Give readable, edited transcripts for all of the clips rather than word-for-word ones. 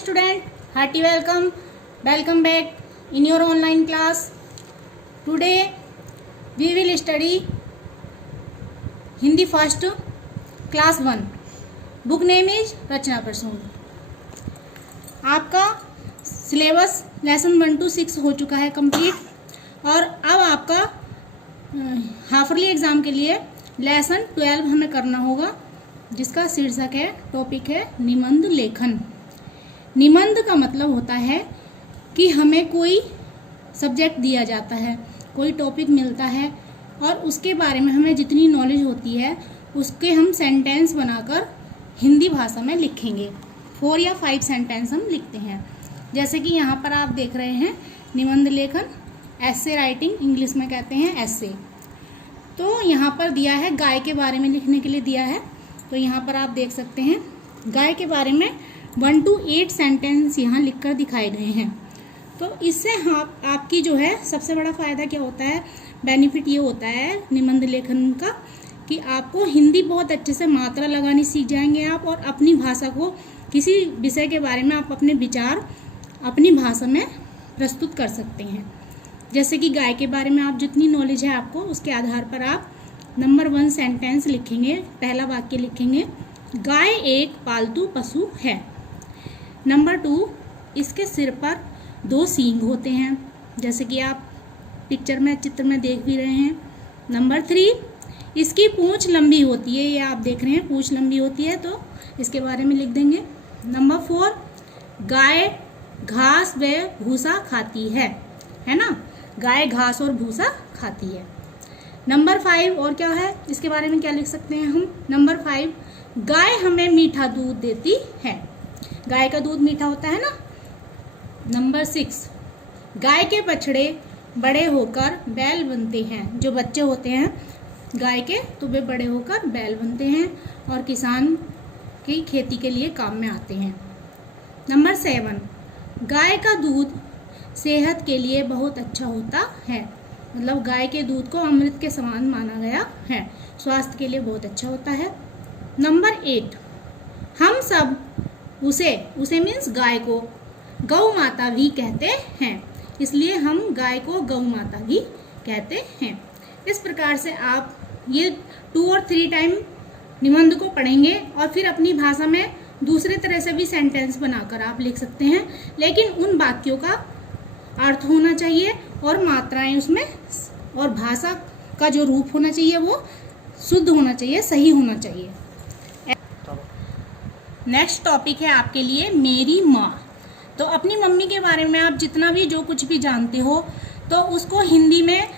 student, hearty welcome back in your online class. Today we will study Hindi first class 1. Book name is रचना प्रसून. आपका syllabus lesson 1 to 6 हो चुका है complete और अब आपका half-yearly exam के लिए लेसन 12 हमें करना होगा, जिसका शीर्षक है, टॉपिक है निबंध लेखन। निबंध का मतलब होता है कि हमें कोई सब्जेक्ट दिया जाता है, कोई टॉपिक मिलता है और उसके बारे में हमें जितनी नॉलेज होती है उसके हम सेंटेंस बनाकर हिंदी भाषा में लिखेंगे। 4 या 5 सेंटेंस हम लिखते हैं। जैसे कि यहाँ पर आप देख रहे हैं निबंध लेखन, एसे राइटिंग इंग्लिश में कहते हैं एसे। तो यहाँ पर दिया है गाय के बारे में लिखने के लिए दिया है। तो यहाँ पर आप देख सकते हैं गाय के बारे में 1 to 8 सेंटेंस यहाँ लिखकर दिखाए गए हैं। तो इससे आपकी जो है सबसे बड़ा फ़ायदा क्या होता है, बेनिफिट ये होता है निबंध लेखन का कि आपको हिंदी बहुत अच्छे से मात्रा लगानी सीख जाएंगे आप, और अपनी भाषा को, किसी विषय के बारे में आप अपने विचार अपनी भाषा में प्रस्तुत कर सकते हैं। जैसे कि गाय के बारे में आप जितनी नॉलेज है आपको, उसके आधार पर आप नंबर 1 सेंटेंस लिखेंगे। पहला वाक्य लिखेंगे, गाय एक पालतू पशु है। नंबर 2, इसके सिर पर 2 सींग होते हैं, जैसे कि आप चित्र में देख भी रहे हैं। नंबर 3, इसकी पूंछ लंबी होती है, ये आप देख रहे हैं पूंछ लंबी होती है, तो इसके बारे में लिख देंगे। नंबर 4, गाय घास व भूसा खाती है ना, गाय घास और भूसा खाती है। नंबर 5 और क्या है, इसके बारे में क्या लिख सकते हैं हम। नंबर 5, गाय हमें मीठा दूध देती है, गाय का दूध मीठा होता है ना। नंबर 6, गाय के बछड़े बड़े होकर बैल बनते हैं, जो बच्चे होते हैं गाय के तो वे बड़े होकर बैल बनते हैं और किसान की खेती के लिए काम में आते हैं। नंबर 7, गाय का दूध सेहत के लिए बहुत अच्छा होता है, मतलब गाय के दूध को अमृत के समान माना गया है, स्वास्थ्य के लिए बहुत अच्छा होता है। नंबर 8, हम सब उसे मीन्स गाय को गौ माता भी कहते हैं, इसलिए हम गाय को गौ माता भी कहते हैं। इस प्रकार से आप ये 2 और 3 टाइम निबंध को पढ़ेंगे और फिर अपनी भाषा में दूसरे तरह से भी सेंटेंस बनाकर आप लिख सकते हैं, लेकिन उन वाक्यों का अर्थ होना चाहिए और मात्राएं उसमें और भाषा का जो रूप होना चाहिए वो शुद्ध होना चाहिए, सही होना चाहिए। नेक्स्ट टॉपिक है आपके लिए मेरी माँ। तो अपनी मम्मी के बारे में आप जितना भी जो कुछ भी जानते हो तो उसको हिंदी में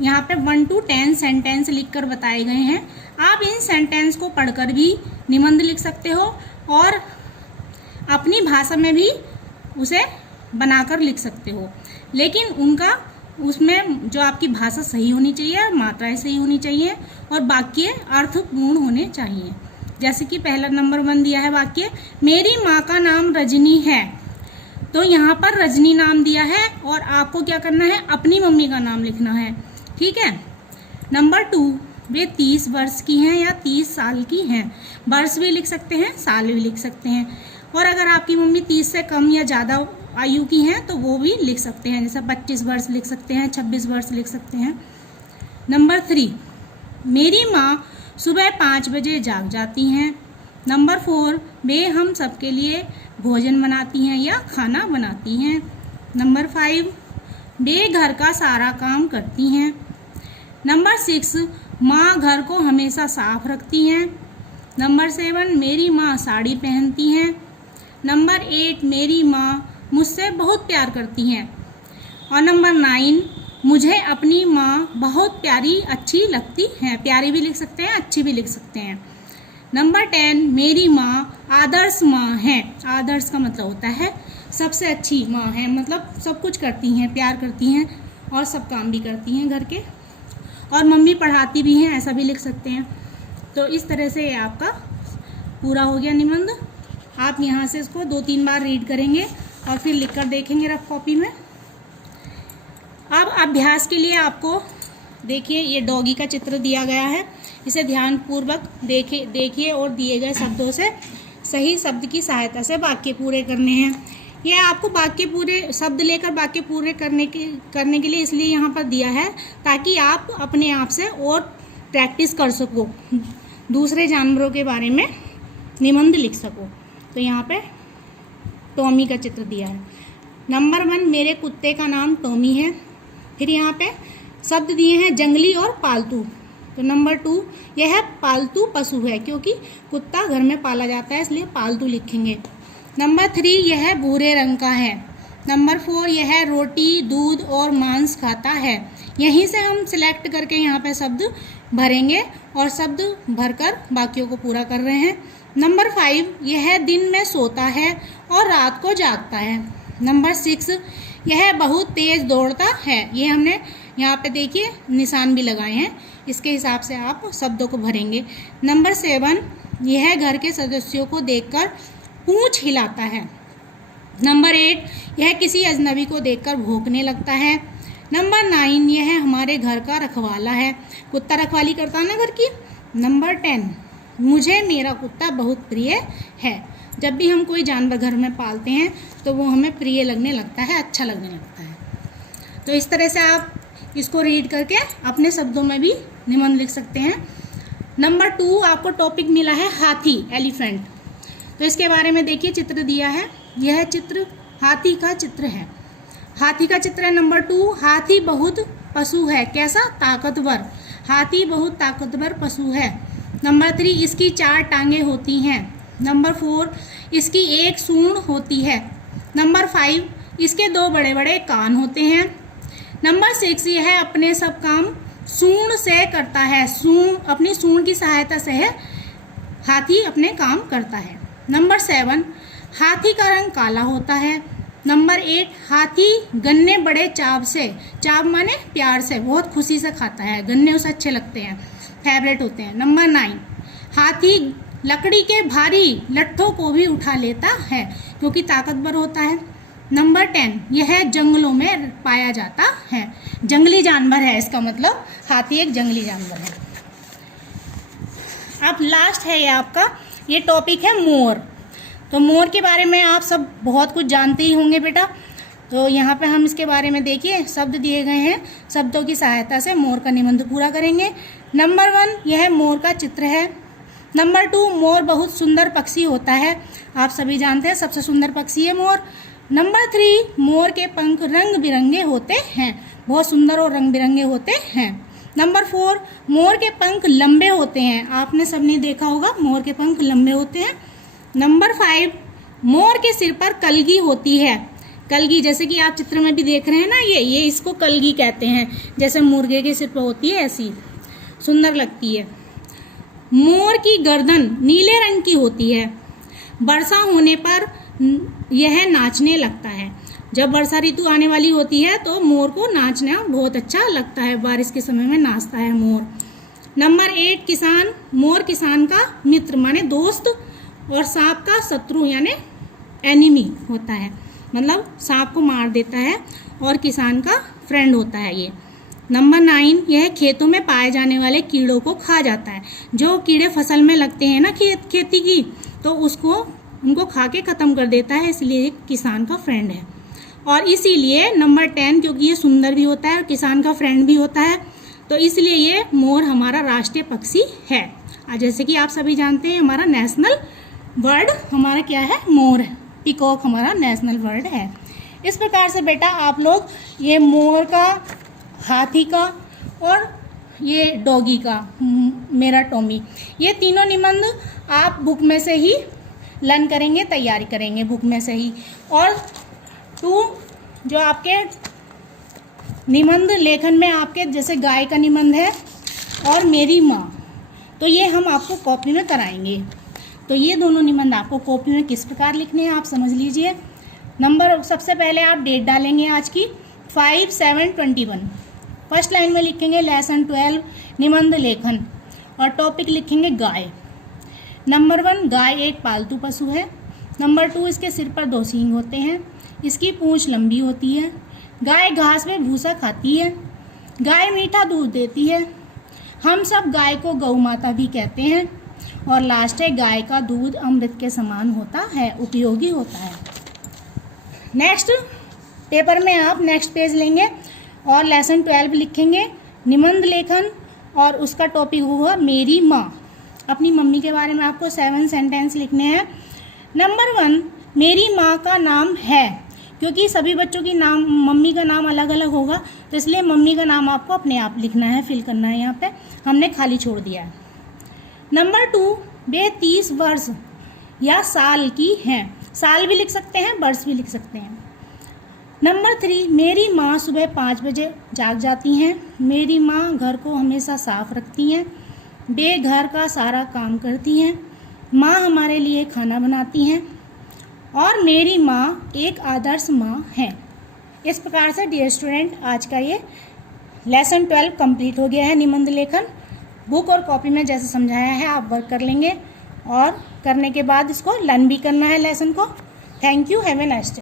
यहाँ पे 1 to 10 सेंटेंस लिखकर बताए गए हैं। आप इन सेंटेंस को पढ़कर भी निबंध लिख सकते हो और अपनी भाषा में भी उसे बनाकर लिख सकते हो, लेकिन उनका उसमें जो आपकी भाषा सही होनी चाहिए, मात्राएं सही होनी चाहिए और वाक्य अर्थपूर्ण होने चाहिए। जैसे कि पहला नंबर 1 दिया है वाक्य, मेरी माँ का नाम रजनी है। तो यहाँ पर रजनी नाम दिया है और आपको क्या करना है, अपनी मम्मी का नाम लिखना है, ठीक है। नंबर 2, वे 30 वर्ष की हैं या 30 साल की हैं। वर्ष भी लिख सकते हैं, साल भी लिख सकते हैं, और अगर आपकी मम्मी 30 से कम या ज़्यादा आयु की हैं तो वो भी लिख सकते हैं, जैसे 25 वर्ष लिख सकते हैं, 26 वर्ष लिख सकते हैं। नंबर 3, मेरी माँ सुबह 5 बजे जाग जाती हैं। नंबर 4, वे हम सबके लिए भोजन बनाती हैं या खाना बनाती हैं। नंबर 5, वे घर का सारा काम करती हैं। नंबर 6, माँ घर को हमेशा साफ रखती हैं। नंबर 7, मेरी माँ साड़ी पहनती हैं। नंबर 8, मेरी माँ मुझसे बहुत प्यार करती हैं। और नंबर 9, मुझे अपनी माँ बहुत प्यारी अच्छी लगती है। प्यारी भी लिख सकते हैं, अच्छी भी लिख सकते हैं। नंबर 10, मेरी माँ आदर्श माँ है। आदर्श का मतलब होता है सबसे अच्छी माँ है, मतलब सब कुछ करती हैं, प्यार करती हैं और सब काम भी करती हैं घर के, और मम्मी पढ़ाती भी हैं, ऐसा भी लिख सकते हैं। तो इस तरह से आपका पूरा हो गया निबंध। आप यहाँ से इसको 2-3 बार रीड करेंगे और फिर लिखकर देखेंगे रफ कॉपी में। अब अभ्यास के लिए आपको देखिए, ये डॉगी का चित्र दिया गया है, इसे ध्यानपूर्वक देखिए और दिए गए शब्दों से सही शब्द की सहायता से वाक्य पूरे करने हैं। यह आपको वाक्य पूरे शब्द लेकर वाक्य पूरे करने के लिए इसलिए यहाँ पर दिया है ताकि आप अपने आप से और प्रैक्टिस कर सको, दूसरे जानवरों के बारे में निबंध लिख सको। तो यहाँ पे टॉमी का चित्र दिया है। नंबर 1, मेरे कुत्ते का नाम टॉमी है। फिर यहाँ पे शब्द दिए हैं जंगली और पालतू। तो नंबर 2, यह पालतू पशु है क्योंकि कुत्ता घर में पाला जाता है इसलिए पालतू लिखेंगे। नंबर 3, यह भूरे रंग का है। नंबर 4, यह रोटी, दूध और मांस खाता है। यहीं से हम सिलेक्ट करके यहाँ पे शब्द भरेंगे और शब्द भरकर वाक्यों को पूरा कर रहे हैं। नंबर 5, यह दिन में सोता है और रात को जागता है। नंबर 6, यह बहुत तेज दौड़ता है। ये हमने यहाँ पे देखिए निशान भी लगाए हैं, इसके हिसाब से आप शब्दों को भरेंगे। नंबर 7, यह घर के सदस्यों को देखकर पूंछ हिलाता है। नंबर 8, यह किसी अजनबी को देखकर भौंकने लगता है। नंबर 9, यह हमारे घर का रखवाला है। कुत्ता रखवाली करता है ना घर की। नंबर 10, मुझे मेरा कुत्ता बहुत प्रिय है। जब भी हम कोई जानवर घर में पालते हैं तो वो हमें प्रिय लगने लगता है, अच्छा लगने लगता है। तो इस तरह से आप इसको रीड करके अपने शब्दों में भी निबंध लिख सकते हैं। नंबर 2, आपको टॉपिक मिला है हाथी, एलिफेंट। तो इसके बारे में देखिए चित्र दिया है। यह चित्र हाथी का चित्र है। हाथी का चित्र है। नंबर 2, हाथी बहुत पशु है। कैसा? ताकतवर। हाथी बहुत ताकतवर पशु है। नंबर 3, इसकी 4 टांगें होती हैं। नंबर 4, इसकी एक सूंड होती है। नंबर 5, इसके 2 बड़े बड़े कान होते हैं। नंबर 6, यह अपने सब काम सूंड से करता है। अपनी सूंड की सहायता से हाथी अपने काम करता है। नंबर 7, हाथी का रंग काला होता है। नंबर 8, हाथी गन्ने बड़े चाव से, चाव माने प्यार से, बहुत खुशी से खाता है। गन्ने उसे अच्छे लगते हैं, फेवरेट होते हैं। नंबर 9, हाथी लकड़ी के भारी लट्ठों को भी उठा लेता है क्योंकि ताकतवर होता है। नंबर 10, यह जंगलों में पाया जाता है। जंगली जानवर है, इसका मतलब हाथी एक जंगली जानवर है। अब लास्ट है ये आपका, ये टॉपिक है मोर। तो मोर के बारे में आप सब बहुत कुछ जानते ही होंगे बेटा। तो यहाँ पे हम इसके बारे में देखिए शब्द दिए गए हैं, शब्दों की सहायता से मोर का निबंध पूरा करेंगे। नंबर 1, यह मोर का चित्र है। नंबर 2, मोर बहुत सुंदर पक्षी होता है। आप सभी जानते हैं सबसे सुंदर पक्षी है मोर। नंबर 3, मोर के पंख रंग बिरंगे होते हैं, बहुत सुंदर और रंग बिरंगे होते हैं। नंबर 4, मोर के पंख लंबे होते हैं। आपने सबने देखा होगा मोर के पंख लंबे होते हैं। नंबर 5, मोर के सिर पर कलगी होती है। कलगी जैसे कि आप चित्र में भी देख रहे हैं ना, ये इसको कलगी कहते हैं, जैसे मुर्गे के सिर पर होती है ऐसी सुंदर लगती है। मोर की गर्दन नीले रंग की होती है। वर्षा होने पर यह नाचने लगता है। जब वर्षा ऋतु आने वाली होती है तो मोर को नाचना बहुत अच्छा लगता है, बारिश के समय में नाचता है मोर। नंबर 8, किसान। मोर किसान का मित्र माने दोस्त और सांप का शत्रु यानी एनिमी होता है, मतलब सांप को मार देता है और किसान का फ्रेंड होता है ये। नंबर 9, यह खेतों में पाए जाने वाले कीड़ों को खा जाता है। जो कीड़े फसल में लगते हैं ना खेती की, तो उनको खा के ख़त्म कर देता है, इसलिए एक किसान का फ्रेंड है। और इसीलिए नंबर 10, क्योंकि ये सुंदर भी होता है और किसान का फ्रेंड भी होता है, तो इसलिए ये मोर हमारा राष्ट्रीय पक्षी है। जैसे कि आप सभी जानते हैं हमारा नेशनल बर्ड हमारा क्या है? मोर है। पीकॉक हमारा नेशनल बर्ड है। इस प्रकार से बेटा आप लोग ये मोर का, हाथी का और ये डॉगी का, मेरा टॉमी, ये तीनों निबंध आप बुक में से ही लर्न करेंगे, तैयारी करेंगे बुक में से ही। और 2 जो आपके निबंध लेखन में आपके जैसे गाय का निबंध है और मेरी माँ, तो ये हम आपको कॉपी में कराएंगे। तो ये दोनों निबंध आपको कॉपी में किस प्रकार लिखने हैं आप समझ लीजिए। नंबर सबसे पहले आप डेट डालेंगे आज की 5/7/21। फर्स्ट लाइन में लिखेंगे लेसन 12 निबंध लेखन और टॉपिक लिखेंगे गाय। नंबर 1, गाय एक पालतू पशु है। नंबर 2, इसके सिर पर 2 सींग होते हैं। इसकी पूंछ लंबी होती है। गाय घास में भूसा खाती है। गाय मीठा दूध देती है। हम सब गाय को गौ माता भी कहते हैं और लास्ट है गाय का दूध अमृत के समान होता है, उपयोगी होता है। नेक्स्ट पेपर में आप नेक्स्ट पेज लेंगे और लेसन 12 लिखेंगे निबंध लेखन, और उसका टॉपिक होगा मेरी माँ। अपनी मम्मी के बारे में आपको 7 सेंटेंस लिखने हैं। नंबर 1, मेरी माँ का नाम है, क्योंकि सभी बच्चों की नाम मम्मी का नाम अलग अलग होगा, तो इसलिए मम्मी का नाम आपको अपने आप लिखना है, फिल करना है। यहाँ पे हमने खाली छोड़ दिया है। नंबर 2, वे 30 वर्ष या साल की हैं। साल भी लिख सकते हैं, वर्ष भी लिख सकते हैं। नंबर 3, मेरी माँ सुबह 5 बजे जाग जाती हैं। मेरी माँ घर को हमेशा साफ रखती हैं। वे घर का सारा काम करती हैं। माँ हमारे लिए खाना बनाती हैं और मेरी माँ एक आदर्श माँ है। इस प्रकार से डियर स्टूडेंट आज का ये लेसन 12 कंप्लीट हो गया है, निबंध लेखन। बुक और कॉपी में जैसे समझाया है आप वर्क कर लेंगे और करने के बाद इसको लर्न भी करना है लेसन को। Thank you, have a nice day.